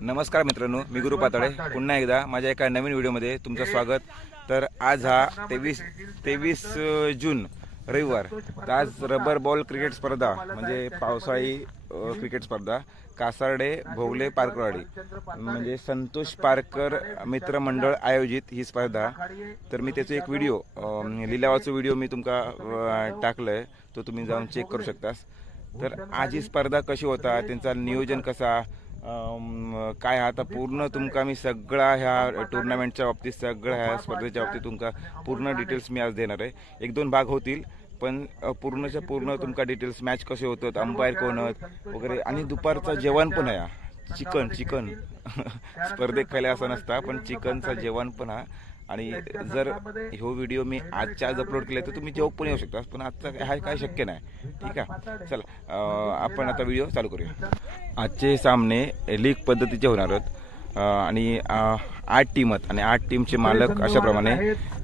नमस्कार मित्रांनो मी गुरु पातळे पुन्हा एकदा माझ्या एका नवीन व्हिडिओमध्ये तुमचं स्वागत. तर आज हा तेवीस तेवीस जून रविवार. तर आज रबर बॉल क्रिकेट स्पर्धा म्हणजे पावसाळी क्रिकेट स्पर्धा कासार्डे भोवले पारकरवाडी. म्हणजे संतोष पारकर मित्रमंडळ आयोजित ही स्पर्धा. तर मी त्याचा एक व्हिडिओ लिलावाचा व्हिडिओ मी तुमका टाकलं आहे तो तुम्ही जाऊन चेक करू शकतास. तर आज ही स्पर्धा कशी होता? त्यांचा नियोजन कसा? काय आता पूर्ण तुमका मी सगळा ह्या टुर्नामेंटच्या बाबतीत सगळ्या ह्या स्पर्धेच्या बाबतीत तुमका पूर्ण डिटेल्स मी आज देणार आहे. एक दोन भाग होतील पण पूर्णच्या पूर्ण तुमका डिटेल्स मॅच कसे होतात अंपायर कोण आहेत वगैरे आणि दुपारचं जेवण पण आहे हा. Chicken chicken. स्पर्धेत खायला असं नसता पण चिकनचं जेवण पण हा. आणि जर ह्यो व्हिडिओ मी आजच्या आज अपलोड केला तर तुम्ही जेव्हा पण येऊ शकता. पण आजचा काय- हा काय शक्य नाही. ठीक आहे. चला अं, आपण आता व्हिडिओ चालू करूया. आजचे सामने लीग पद्धतीचे होणार आहेत. आणि आठ टीम आहेत. आणि आठ टीमचे मालक अशाप्रमाणे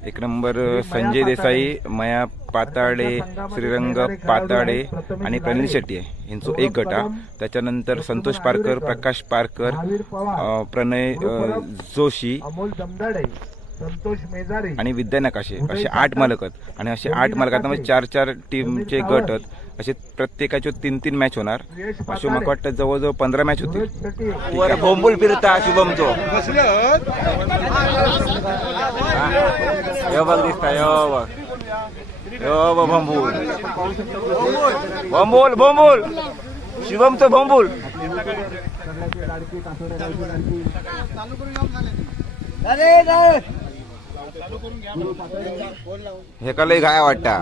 एक नंबर संजय देसाई मया पाताडे श्रीरंग पाताडे आणि प्रनिल शेट्टी आहे. यांचं एक गट. हा त्याच्यानंतर संतोष पारकर प्रकाश पारकर प्रणय जोशी. आणि विद्या नकाशे असे आठ मालक आहेत. आणि असे आठ मालकांमध्ये चार चार टीमचे गट आहेत. असे प्रत्येकाचे तीन तीन मॅच होणार. असे मला वाटतं जवळजवळ पंधरा मॅच होतील. बोंबुल फिरता शुभमचो यो बघ दिसता यो बघ. यो बघ भोंबुल भोंबुल भोंबुल शुभमचं भोंबुल हे का लय घाया वाटता?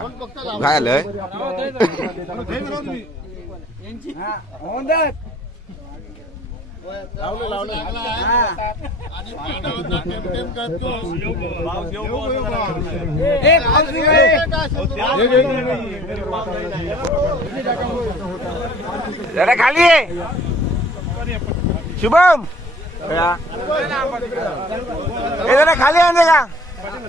घायलंय? जरा खाली आहे शुभम. हे जरा खाली आणते का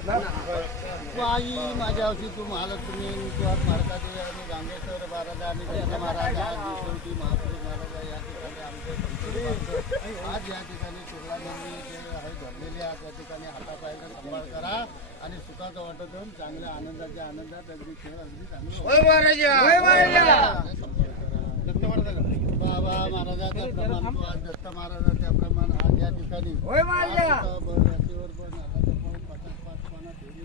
आई माझ्या अवशी तू महालक्ष्मी तुझ्या भारताचे आणि गांगेश्वर महाराज आणि जय महाराज आज शेवटी महापुरुष महाराज या ठिकाणी आमचे आज या ठिकाणी टुर्नामेंटनी जे आहे धरलेले आहेत या ठिकाणी हातापायाचा सांभाळ करा आणि सुखाचं वाटत देऊन चांगल्या आनंदाच्या आनंदात अगदी खेळ अगदी चांगलं बाबा महाराजाच्या प्रमाण तू आज दत्त महाराजाच्या प्रमाण आज या ठिकाणी आता बरं राशीवर पण हाताचं पाऊल पटाक पाचपाना ठेवली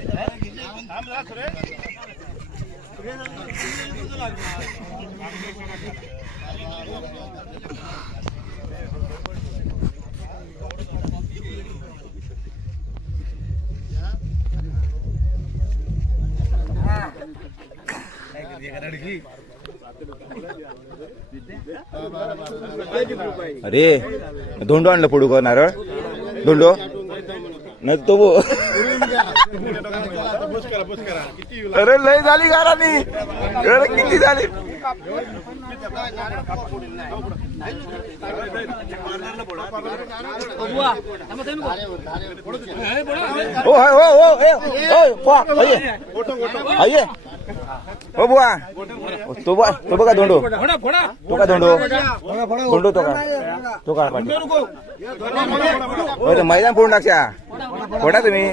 अरे धोंडो आणलं फोडू का नारळ. धोंडो नाही तो अरे लय झाली घरानी. अरे किती झाली? हो हो हो हो, हो ओ बुवा. तो बुवा तो बघा धोंडो. तो का धोंडो? धोंडो तो का? तो का पाठी? मैदान फोडून टाकशा. फोडा तुम्ही.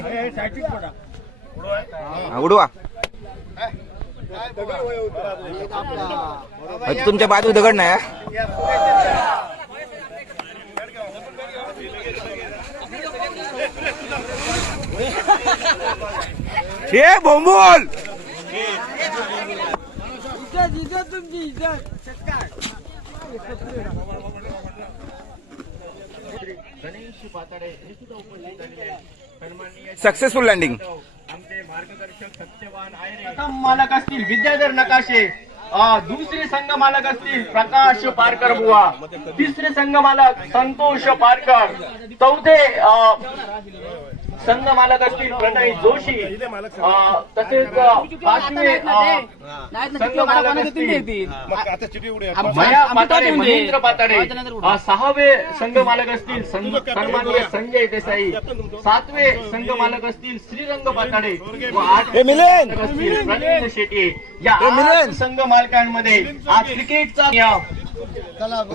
हा, उडवा. तुमच्या बाजू दगड नाही हा? हे बोंबोल! उपस्थित झालेले आहेत सक्सेसफुल लँडिंग प्रथम मालक विद्याधर नकाशे. दुसरे संघ मालक प्रकाश पारकर बुवा. तिसरे संघ मालक संतोष पारकर. चौथे संघ मालक असतील प्रणय जोशी अ, तसेच महेंद्र पाताडे सहावे संघ मालक असतील सं- सन्माननीय संजय देसाई. सातवे संघ मालक असतील श्रीरंग पाताडे व आठवे मालक असतील प्रवीण शेट्टी. या आठ संघ मालकांमध्ये आज क्रिकेटचा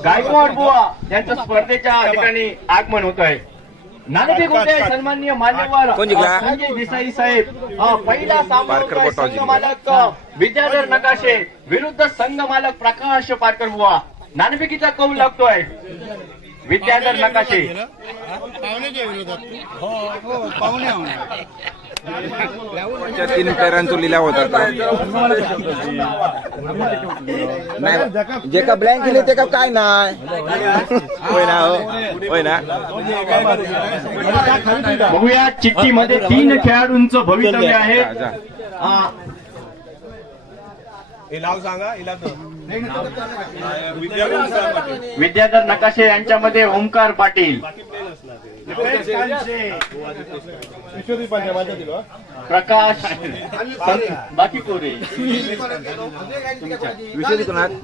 गायकवाड बुवा यांच्या स्पर्धेच्या ठिकाणी आगमन होत आहे होते सन्माननीय मान्यवर संजय देसाई साहेब. पहिला सामना संघ. मालक विद्याधर नकाशे. विरुद्ध संघ मालक प्रकाश पारकर बुवा. नाणेफेकीचा कौल लागतोय. विद्याधर नकाशे. पाहुण्याच्या विरोधात. हो पाहुणे त्या तीन पेरांचा लिलाव होता. नाही जे का ब्लँक दिले ते का काय नाही? होय ना हो. होय ना. बघूया चिठ्ठीमध्ये तीन खेळाडूंचं भवितव्य आहे. जा, जा. अ, विद्याधर नकाशे यांच्यामध्ये ओंकार पाटील. प्रकाश बाकी कोरे.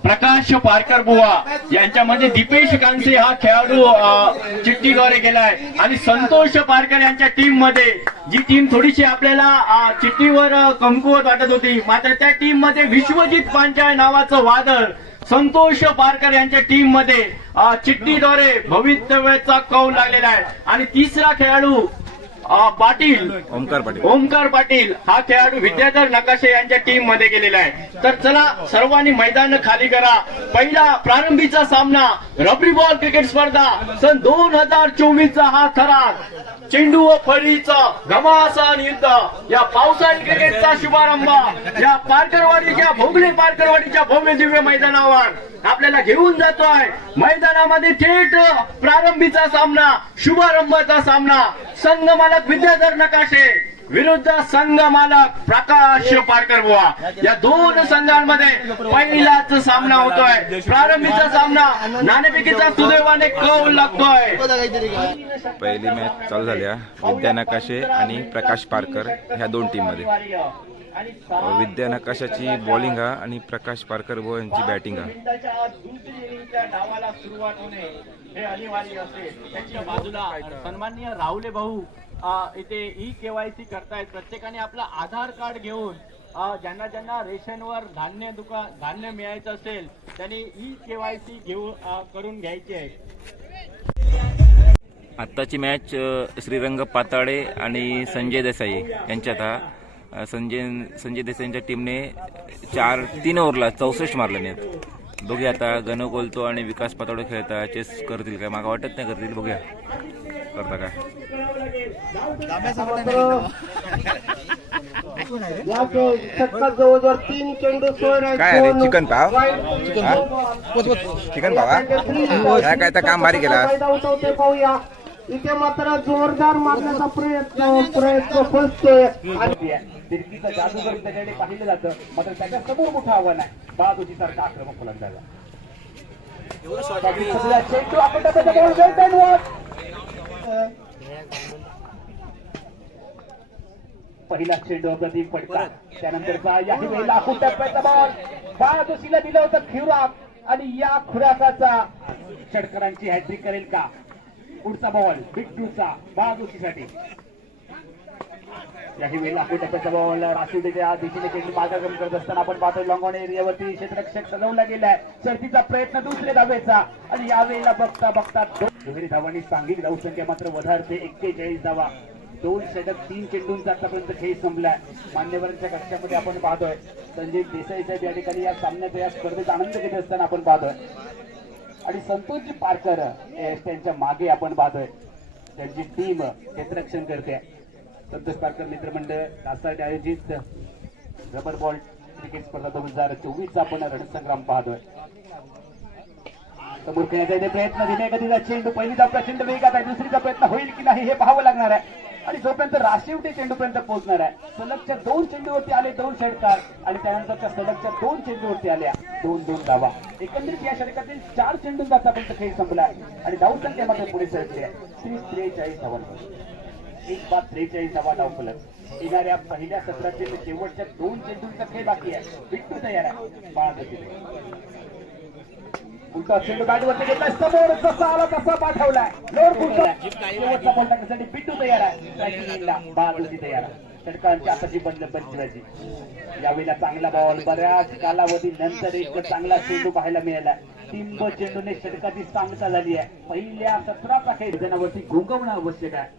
प्रकाश पारकर बुवा यांच्यामध्ये दीपेश कांसे हा खेळाडू अ, चिठ्ठीद्वारे गेलाय. आणि संतोष पारकर यांच्या टीममध्ये जी टीम थोडीशी आपल्याला चिठ्ठीवर कमकुवत वाटत होती मात्र त्या टीममध्ये विश्वजित पांचाळ नावाचं वादळ संतोष पारकर यांच्या टीममध्ये चिठ्ठीद्वारे भवितव्याचा कौल लागलेला आहे. आणि तिसरा खेळाडू पाटील. ओमकार पाटील. ओमकार पाटील. हा खेळाडू विद्याधर नकाशे यांच्या टीममध्ये गेलेला आहे. तर चला सर्वांनी मैदान खाली करा. पहिला प्रारंभीचा सामना रबरी बॉल क्रिकेट स्पर्धा सन दोन हजार चोवीसचा हा थरार. चेंडू व फळीचा घमासान युद्ध या पावसाळी क्रिकेटचा शुभारंभ. या पारकरवाडीच्या भोगले पारकरवाडीच्या भव्य दिव्य मैदानावर आपल्याला घेऊन जातोय. मैदानामध्ये थेट प्रारंभीचा सामना शुभारंभाचा सामना. संघ मालक विद्याधर नकाशे. विरुद्ध संघ मालक प्रकाश पारकर बुवा. या दोन संघांमध्ये पहिलाच सामना होतोय. प्रारंभीचा सामना. नाणेफेकीचा सुदैवाने कौल लागतोय. पहिली मॅच चालू झाल्या विद्या नकाशे आणि प्रकाश पारकर ह्या दोन टीममध्ये विद्या नकाशाची बॉलिंग हा आणि प्रकाश पारकर बुवा यांची बॅटिंग हा. हे बाजूला सन्माननीय राहुले भाऊ इथे ई केवायसी करतायत. प्रत्येकाने आपलं आधार कार्ड घेऊन ज्यांना ज्यांना रेशनवर धान्य दुका धान्य मिळायचं असेल त्यांनी ई केवायसी घेऊ करून घ्यायची आहे. आत्ताची मॅच श्रीरंग पाताळे आणि संजय देसाई यांच्यात हा. संजय संजय देसाईंच्या टीमने चार तीन ओव्हरला चौसष्ट मारले नाहीत. बघूया आता गण कोलतो आणि विकास पाताळे खेळता चेस करतील काय? मला वाटत नाही करतील? बघूया. करता काय? जवळजवळ तीन चेंडू सोय काय अरे चिकन पाव? हा? चिकन पाव. हा? काय काय तर काम भारी केला फायदा उठवते पाहूया. इथे मात्र जोरदार मारण्याचा प्रयत्न प्रयत्न फसतोय आणि फिरकीचं जादूगर त्याच्याकडे पाहिलं जातं मात्र त्याच्यासमोर मोठं आव्हान आहे. बादोजी सारखा आक्रमक फलंदाजा चेंडू आपण त्याच्या बरोबर वेल टाइम पहिला चेंडू प्रदीप फटका त्यानंतरचा याही वेळेला आखून टप्प्याचा बॉल बाळादोशीला दिलं होतं खिवराक आणि या खुराकाचा षटकरांची हॅट्रिक करेल का? पुढचा बॉल बिट्टूचा बाळादोशीसाठी याही वेळेला आखून टप्प्याचा बॉल राशिवडीच्या दिशेने चेंडू मार्गक्रमण करत असताना आपण पाहतोय लॉंगॉन एरियावरती क्षेत्ररक्षक सजवला गेलाय. शर्तीचा प्रयत्न दुसऱ्या धावेचा. आणि यावेळेला बघता बघता दोन दुहेरी धावांनी सांघिक धावसंख्या मात्र वधारते एक्केचाळीस धावा. दोन षटक तीन चेंडूंचा आतापर्यंत खेळ संपलाय. मान्यवरांच्या कक्षामध्ये आपण पाहतोय. संजय देसाई साहेब या ठिकाणी या सामन्याचा या स्पर्धेचा आनंद घेत असताना आपण पाहतोय. आणि संतोषजी पारकर त्यांच्या मागे आपण पाहतोय. त्यांची टीम क्षेत्ररक्षण करते. संतोष पारकर मित्रमंडळ त्यासाठी आयोजित रबर बॉल क्रिकेट स्पर्धा दोन हजार चोवीसचा आपण रणसंग्राम पाहतोय. समोर खेळण्याचा प्रयत्न दिले कधीचा चेंडू पहिलीचा आपला चेंडू वेगात आहे. दुसरीचा प्रयत्न होईल की नाही हे पाहावं लागणार आहे. आणि जोपर्यंत राशिवटी चेंडूपर्यंत पोहोचणार आहे सलगच्या दोन चेंडूवरती आले दोन षटकार आणि त्यानंतरच्या सलगच्या दोन चेंडूवरती आल्या दोन दोन धावा. एकंदरीत या षटकातील चार चेंडूंचा आतापर्यंत खेळ संपला आणि धावसंख्या मात्र पुढे सरकली आहे. त्रेचाळीस धावांवर एक बाद त्रेचाळीस धावा धाव फलक येणाऱ्या पहिल्या सत्रातील शेवटच्या दोन चेंडूंचा खेळ बाकी आहे. बिट्टू तयार आहे. बाळा उलटा चेंडू बॅटवरती घेतलाय समोर जसा आला तसा पाठवलाय. लोड पुढचा. शेवटचा बॉल टाकण्यासाठी बिट्टू तयार आहे. बॅटिंगला बाजूची तयार आहे. षटकांची आताची बंद पंचवाजी यावेळेला चांगला बॉल बऱ्याच कालावधी नंतर एक चांगला चेंडू पाहायला मिळाला. टिंब चेंडूने षटकाची सांगता झाली आहे. पहिल्या सत्राचा खेळ. जनावरती घोंगवणं आवश्यक आहे.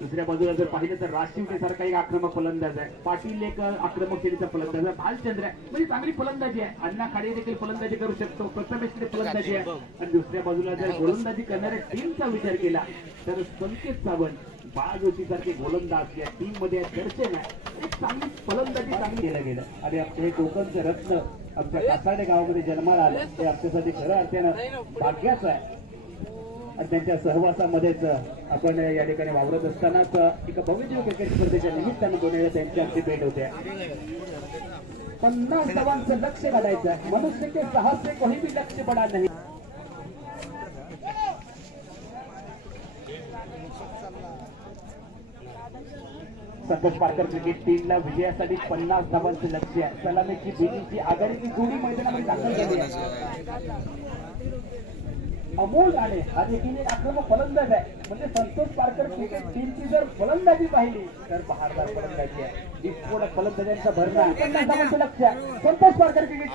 दुसऱ्या बाजूला जर पाहिलं तर राष्ट्रीय सारखा एक आक्रमक फलंदाज आहे. पाटील एक आक्रमक शैलीचा फलंदाज आहे. भालचंद्र आहे. म्हणजे चांगली फलंदाजी आहे. अण्णा खाडे देखील फलंदाजी करू शकतो. प्रथमेशकडे फलंदाजी आहे. आणि दुसऱ्या बाजूला जर गोलंदाजी करणाऱ्या टीमचा विचार केला तर संकेत सावंत बाजोशी सारखे गोलंदाज या टीममध्ये दर्शन आहे. एक चांगली फलंदाजी चांगली केलं गेलं. आणि आपलं हे कोकणचं रत्न आमच्या कासाडे गावामध्ये जन्माला आलं. ते आमच्यासाठी खरं अर्थानं भाग्याचं आहे. आणि त्यांच्या सहवासामध्येच आपण या ठिकाणी वावरत असतानाच एका भव्य क्रिकेट स्पर्धेच्या निमित्तानं दोन वेळा त्यांची आमची भेट होते. पन्नास धावांचं लक्ष घालायचं मनुष्य के साहस से कोणी भी लक्ष पडा नाही. संतोष पारकर क्रिकेट टीमला विजयासाठी पन्नास धावांचं लक्ष आहे. सलामीची भीतीची आघाडीची जोडी मैदानामध्ये दाखल झाली आहे. अमोल राणे हा देखील एक आक्रमक फलंदाज आहे. म्हणजे संतोष पारकर क्रिकेट टीमची जर फलंदाजी पाहिली तर बहारदार फलंदाजी आहे. विस्फोटक फलंदाजांचा भरणा. लक्ष आहे? संतोष पारकर क्रिकेट.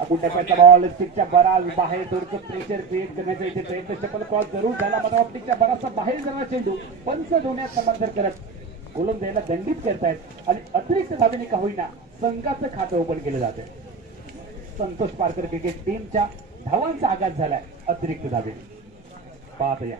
आपण टप्प्याचा बॉल स्टिकच्या बराच बाहेर थोडंसं प्रेशर क्रिएट करण्याचा इथे प्रयत्न शपल क्रॉस जरूर झाला मात्र ऑप्टिकच्या बराचसा बाहेर जाणार चेंडू. पंच धोण्यात समांतर करत गोलंदाजाला दंडित करतायत. आणि अतिरिक्त धावेने का होईना संघाचं खातं ओपन केलं जाते संतोष पारकर क्रिकेट टीमच्या धावांचा आघात झालाय. अतिरिक्त धावे. पाहत या.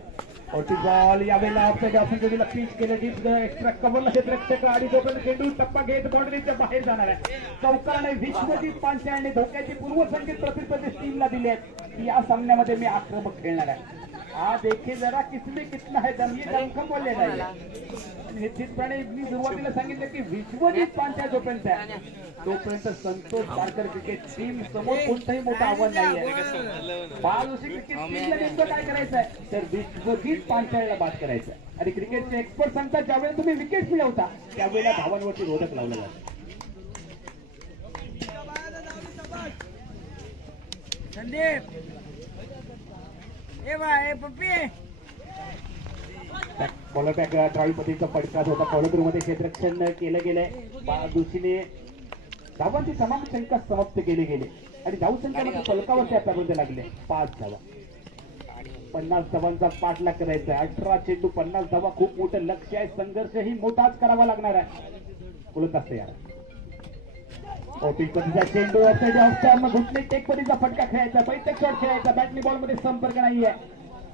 बॉल यावेळेला ऑफसाईड ऑफिस जोडीला पिच केले. डीप एक्स्ट्रा कव्हरला क्षेत्ररक्षक आणि जोपर्यंत चेंडू टप्पा घेत बाउंड्रीच्या बाहेर जाणार आहे. चौकाने विश्वजित पांचे आणि धोक्याची पूर्वसंकेत प्रतिस्पर्धी टीमला दिली आहेत या सामन्यामध्ये मी आक्रमक खेळणार आहे. हा देखील जरा किसमे कितना है दम ये दमखम बोलले नाही निश्चितपणे मी सुरुवातीला सांगितलं की विश्वजित पांच्या जोपर्यंत आहे तोपर्यंत संतोष पारकर क्रिकेट टीम समोर कोणतंही मोठं आव्हान नाही आहे बालवशी क्रिकेट टीमला नेमकं काय करायचं आहे तर विश्वजित पांचाळला बाद करायचं आहे आणि क्रिकेटचे एक्सपर्ट सांगतात ज्यावेळेला तुम्ही विकेट मिळवता त्यावेळेला धावांवरती रोधक लावलं जातं. संदीप. ए बाय ए पप्पी. बॉलर बॅक होता फॉलोथ्रू क्षेत्रक्षण केलं गेलंय. दुसरीने धावांची समान संख्या समाप्त केली गेली. आणि धाव संख्या फलकावरती आतापर्यंत लागले. पाच धावा. पन्नास धावांचा पाठलाग करायचा आहे. अठरा चेंडू पन्नास धावा. खूप मोठं लक्ष आहे. संघर्षही मोठाच करावा लागणार आहे. बोलत असते यार. ओपी पतीचा चेंडू ऑफसाईड ऑफस्टार घुसले टेक पतीचा फटका खेळायचा बैठक शॉट खेळायचा बॅटनी बॉलमध्ये संपर्क नाहीये.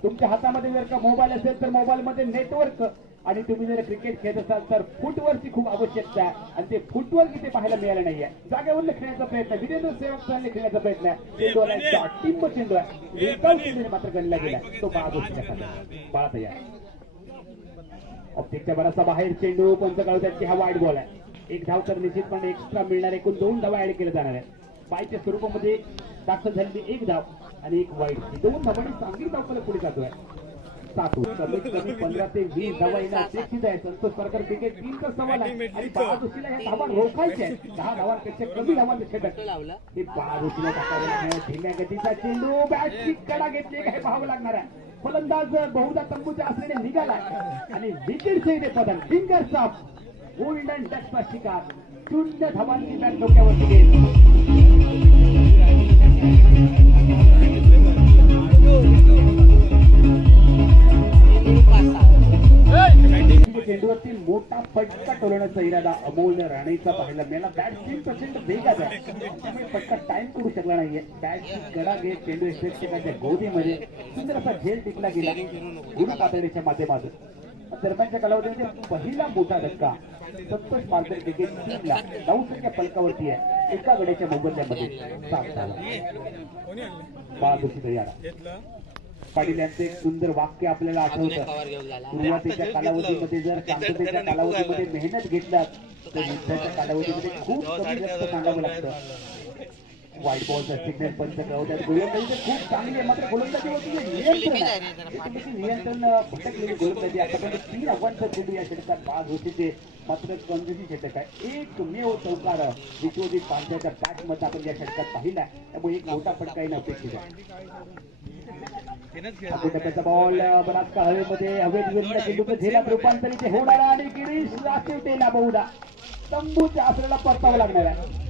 तुमच्या हातामध्ये जर का मोबाईल असेल तर मोबाईल मध्ये नेटवर्क आणि तुम्ही जर क्रिकेट खेळत असाल तर फुटवर्कची खूप आवश्यकता आहे. आणि ते फुटवर्क इथे पाहायला मिळालं नाहीये. जागेवर खेळण्याचा प्रयत्न विजेंद्र सेवक खेळण्याचा प्रयत्न आहे. टिंब चेंडू आहे. एकाच चेंडूने मात्र गणला गेलाय. तो बाळा तयार ऑप्टिकच्या बराचसा बाहेर चेंडू पंच काढतात की हा वाईट बॉल आहे. एक धाव तर निश्चितपणे एक्स्ट्रा मिळणार. एकूण दोन धावा ऍड केल्या जाणार आहे बायच्या स्वरूपामध्ये दाखल झालेली एक धाव आणि एक वाईट दोन धावांनी चांगली धाव पुढे जातोय. सातू कमीत कमी पंधरा ते वीस धावा येणं अपेक्षित आहे संतोष सरकार क्रिकेट टीमचा सवाल आहे आणि बाळादोशीला ह्या धावा रोखायच्या आहेत. दहा धावांपेक्षा कमी धावांचे षटक हे बाळादोशीला टाकायला धीम्या गतीचा चेंडू. बॅटची कडा घेतली काय पाहावं लागणार आहे. फलंदाज बहुधा तंबूच्या असलेले निघालाय. आणि विकेट इथे पदन फिंगर साफ गोल्डन डकचा शिकार शून्य धावांची बॅट डोक्यावरती गेली. चेंडूवरती मोठा पटका टोलवण्याचा इरादा. अमोल राणेचा पाहायला मिळाला. बॅट तीन पर्सेंट वेगात आहे त्यामुळे टाइम करू शकला नाहीये. बॅटची गडा घेत चेंडू प्रेक्षकाच्या गोदीमध्ये सुंदर असा झेल टिकला गेला. गुरु पातळीच्या माध्यमातून. दरम्यानच्या कालावधीमध्ये पहिला मोठा धक्का. संतोष पारकर क्रिकेट टीमला नऊ संख्या फलकावरती आहे. एका गड्याच्या मोबदल्यामध्ये सात धावा पाटील यांचं एक सुंदर वाक्य आपल्याला आठवतं. सुरुवातीच्या कालावधीमध्ये जर शांततेच्या कालावधीमध्ये मेहनत घेतलात तर युद्धाच्या कालावधीमध्ये खूप कमी जास्त सांगावं लागतं. व्हाईट बॉलचा सिग्नल पंच कळवतात गोलंदाजी खूप चांगली आहे. मात्र गोलंदाजीवरती नियंत्रण ते नियंत्रण भटकलेली गोलंदाजी आतापर्यंत तीन आव्हानचं चेंडू या षटकात बाद होते ते. मात्र कंजूसी षटक आहे. एकमेव चौकार विश्वजित पांढऱ्याच्या बॅटमध्ये आपण या षटकात पाहिला त्यामुळे एक मोठा फटका येणं अपेक्षित आहे. टप्प्याचा बॉल बराच का हवेमध्ये हवेत गेलेल्या चेंडूचं झेलात रूपांतरित होणार आणि गिरीश राशिवतेला बहुधा तंबूच्या आसऱ्याला परतावं लागणार आहे.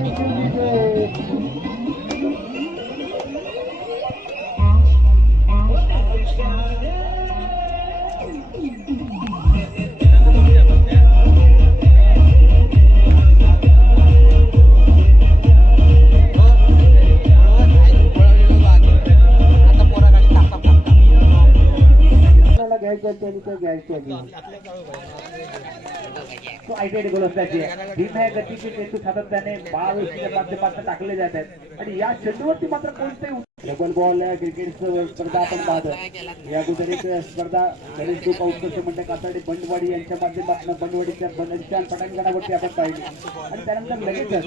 आपल्याला घ्यायचं त्यांनी तर घ्यायचं तो आयटेड गोलंदाजी आहे. धीम्या गतीचे चेंडू सातत्याने बावीसच्या माध्यमातून टाकले जात आहेत. आणि या चेंडूवरती मात्र कोणतेही डबल बॉल क्रिकेट स्पर्धा आपण पाहतो या अगोदर एक स्पर्धा गणेश ग्रुप उत्कृष्ट मंडळ कासाडी बंडवाडी यांच्या माध्यमातून बंडवाडीच्या निशान पटांगणावरती आपण पाहिली. आणि त्यानंतर लगेचच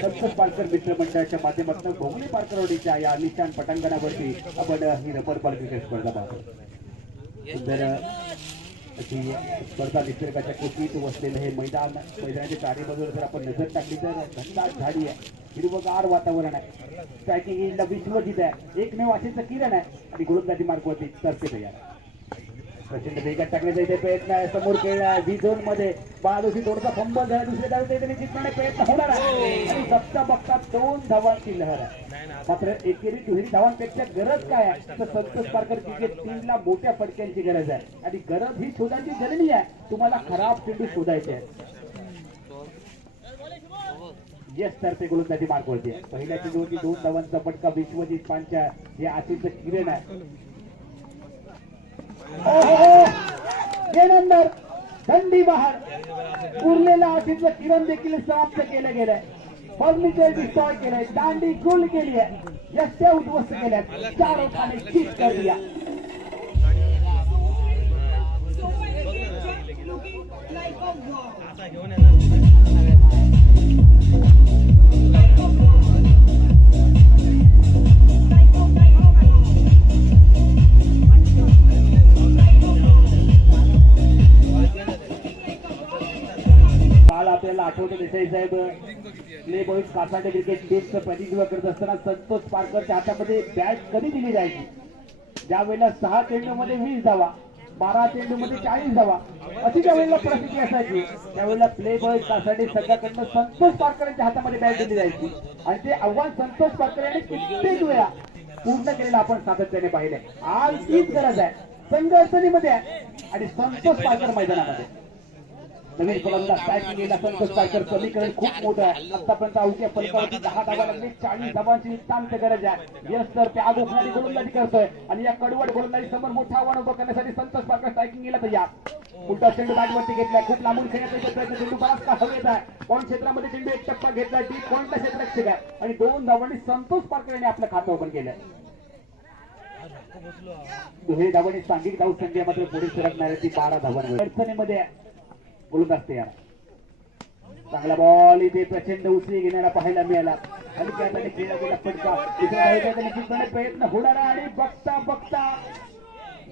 संतोष मित्र मंडळाच्या माध्यमातून भोगली पालकरवाडीच्या या निशान पटांगणावरती आपण ही रबर बॉल क्रिकेट स्पर्धा पाहतो सुंदर अशी स्पर्धा निसर्गाच्या कुशीत वसलेलं हे मैदान मैदानाच्या चारीबाजूला जर आपण नजर टाकली तर घनदाट झाडी आहे. हिरवगार वातावरण आहे. स्ट्रायकिंग जिथे आहे. एकमेव असेच किरण आहे. आणि गोलंदाजी मार्गवरती तर्फे तयार आहे. टाकण्याचा इथे प्रयत्न आहे. समोर खेळला झोनमध्ये बाळदोशी थोडासा फंबल झाला. दुसऱ्या जिंकण्याचा प्रयत्न होणार आहे. आणि बघता बघता दोन धावांची लहर आहे. मात्र एकेरी दुहेरी धावांपेक्षा गरज काय आहे? तर संतोष पारकर क्रिकेट टीमला मोठ्या फटक्यांची गरज आहे. आणि गरज ही शोधायची जननी आहे. तुम्हाला खराब चेंडू शोधायचे आहे येस तर ते गोलंदाजी मार्गवरती आहे. पहिल्या चेंडूवरती दोन धावांचा फटका विश्वजित पांच्या या आशेचं किरण आहे. हे नंबर थंडी बहार. उरलेला आशेचं किरण देखील समाप्त केलं गेलंय. फर्निचर डिस्ट्रॉय केलंय. दांडी गोल केली आहे. यष्ट्या उद्ध्वस्त केल्या चार ओठाने चीट कर दिया आपल्याला आठवतं देसाई साहेब. प्ले बॉईज कासाटे क्रिकेट टीमचं प्रतिनिधित्व करत असताना संतोष पारकरच्या हातामध्ये बॅट कधी दिली जायची? ज्या वेळेला सहा चेंडूमध्ये वीस धावा बारा चेंडूमध्ये चाळीस धावा अशी ज्या वेळेला परिस्थिती असायची त्यावेळेला प्ले बॉय कासाटे संघाकडनं संतोष पारकरांच्या हातामध्ये बॅट दिली जायची. आणि ते आव्हान संतोष पारकर यांनी कित्येक वेळा पूर्ण केलेलं आपण सातत्याने पाहिलंय. आज तीच गरज आहे. संघ अडचणीमध्ये आहे. आणि संतोष पारकर मैदानामध्ये. नवीन फलंदाज बॅटिंग केला संतोष पायकर समीकरण खूप मोठं आहे. आतापर्यंत अवघ्या फलकावरती दहा धावा लागली. चाळीस धावांची नितांत गरज आहे. यस तर त्या आगोखणारी गोलंदाजी करतोय. आणि या कडवट गोलंदाजी समोर मोठं आव्हान उभं करण्यासाठी संतोष पायकर स्ट्रायकिंग गेला तर या उलटा चेंडू बॅटवरती घेतलाय. खूप लांबून खेळण्याचा प्रयत्न चेंडू बराच का हवेत आहे. पॉईंट क्षेत्रामध्ये चेंडू एक टप्पा घेतलाय डी पॉईंटला क्षेत्ररक्षक आहे. आणि दोन धावांनी संतोष पारकर यांनी आपलं खातं ओपन केलंय. दुहेरी धावांनी सांघिक धाव संख्या मात्र पुढे सरकणार आहे ती बारा धावांवर. अडचणीमध्ये गोलंदाज तयार चांगला बॉल इथे प्रचंड उसळी घेण्याला पाहायला मिळाला. आणि हाताने खेळला गेला फटका दुसऱ्या प्रयत्न होणार आणि बघता बघता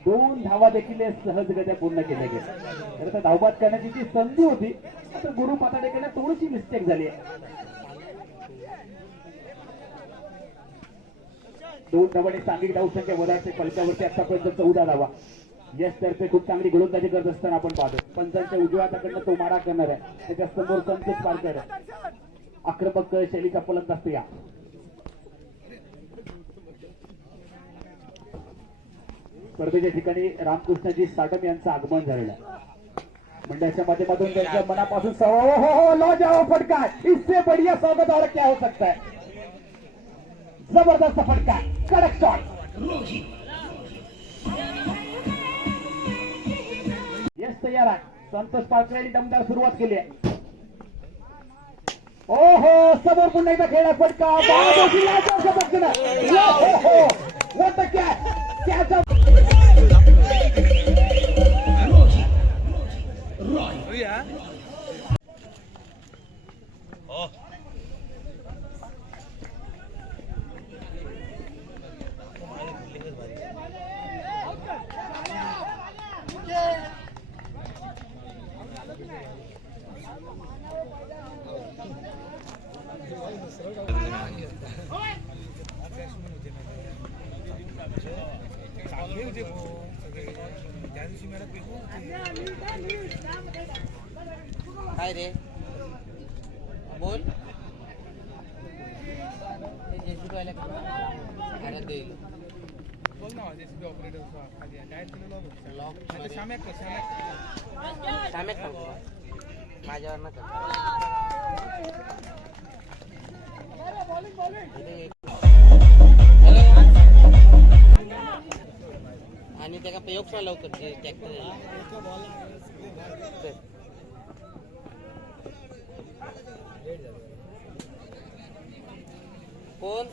दोन धावा देखील सहजगत्या पूर्ण केल्या गेल्या. खरं तर धावबाद करण्याची जी संधी होती तर गुरु पाताडेकडे थोडीशी मिस्टेक झाली आहे. दोन धावाने सांगिक धावसंख्या संख्या पलट्यावरती आतापर्यंत चौदा धावा. यश खूप चांगली गोलंदाजी करत असताना आपण पाहतो पंचांच्या उजव्या हाताकडनं तो मारा करणार आहे. त्याच्यासमोर संतोष पारकर. आक्रमक शैलीचा पलक असतो या. स्पर्धेच्या ठिकाणी रामकृष्णजी साटम यांचं आगमन झालेलं आहे. मंडळाच्या माध्यमातून त्यांच्या मनापासून सवा हो हो हो लो जाओ फटका इससे बढ़िया स्वागत और क्या हो सकता है? जबरदस्त फटका कडक शॉट तयार आहे. संतोष पाटकर यांनी दमदार सुरुवात केली आहे. ओहो समोर पुन्हा एकदा खेळा फटका. बाळाजी काय रे? बोल. सांगतो माझ्यावर आणि त्याला प्रयोगशाळा लवकर ट्रॅक्टर कोण?